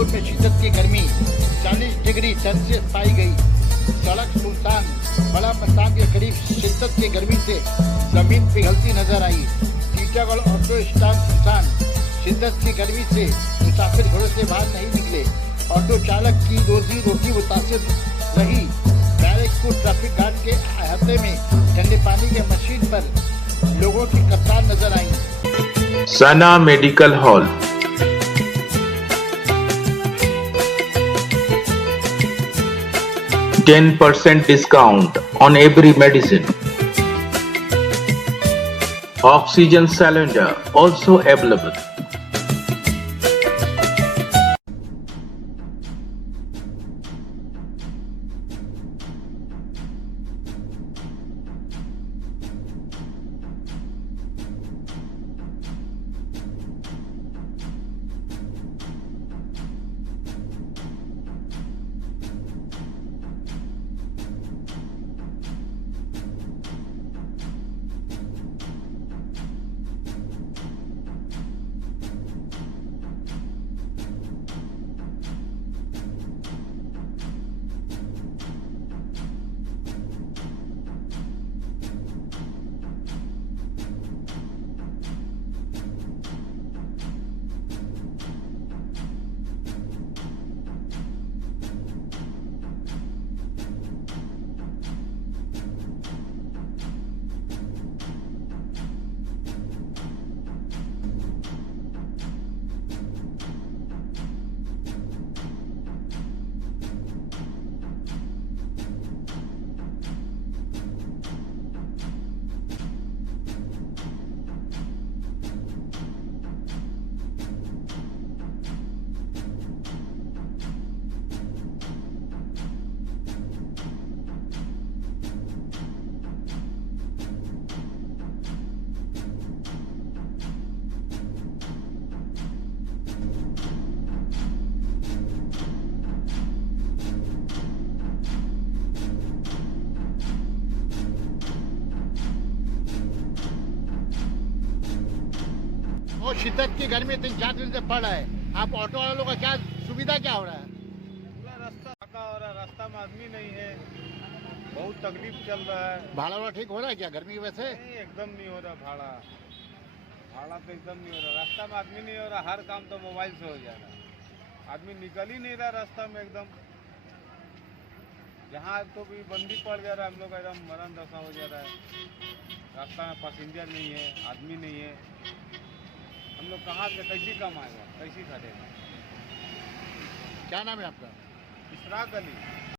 बारकपुर में शिद्दत की गर्मी 40 डिग्री सेल्सियस पाई गई। सड़क सुनसान, बड़ा मसान के करीब शिद्दत की गर्मी से जमीन पिघलती नजर आई। टीटागढ़ ऑटो स्टैंड सुनसान, शिद्दत की गर्मी से मुसाफिर घरों से बाहर नहीं निकले। ऑटो चालक की रोजी रोटी मुतासिर रही। बारकपुर ट्रैफिक गार्ड के अहाते में ठंडे पानी के मशीन पर लोगों की कतार नजर आई। सना medical hall, 10% discount on every medicine. Oxygen cylinder also available. और शिद्दत की गर्मी 3-4 दिन से पड़ रहा है। आप ऑटो वालों का क्या सुविधा क्या हो रहा है? पूरा रास्ता पका हो रहा है, रास्ता में आदमी नहीं है, बहुत तकलीफ चल रहा है। भाड़ा वाड़ा ठीक हो रहा है क्या गर्मी की वजह से? नहीं, एकदम नहीं हो रहा भाड़ा तो एकदम नहीं हो रहा। रास्ता में आदमी नहीं हो रहा, हर काम तो मोबाइल से हो जा रहा है। आदमी निकल ही नहीं रहा रास्ता में एकदम। जहाँ तो भी बंदी पड़ जा रहा है, हम लोग एकदम मरण दशा हो जा रहा है। रास्ता में पैसेंजर नहीं है, आदमी नहीं है, हम लोग कहाँ से कैसे कमाएगा, कैसे खरीदेगा? क्या नाम है आपका? इशराक अली।